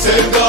Sevda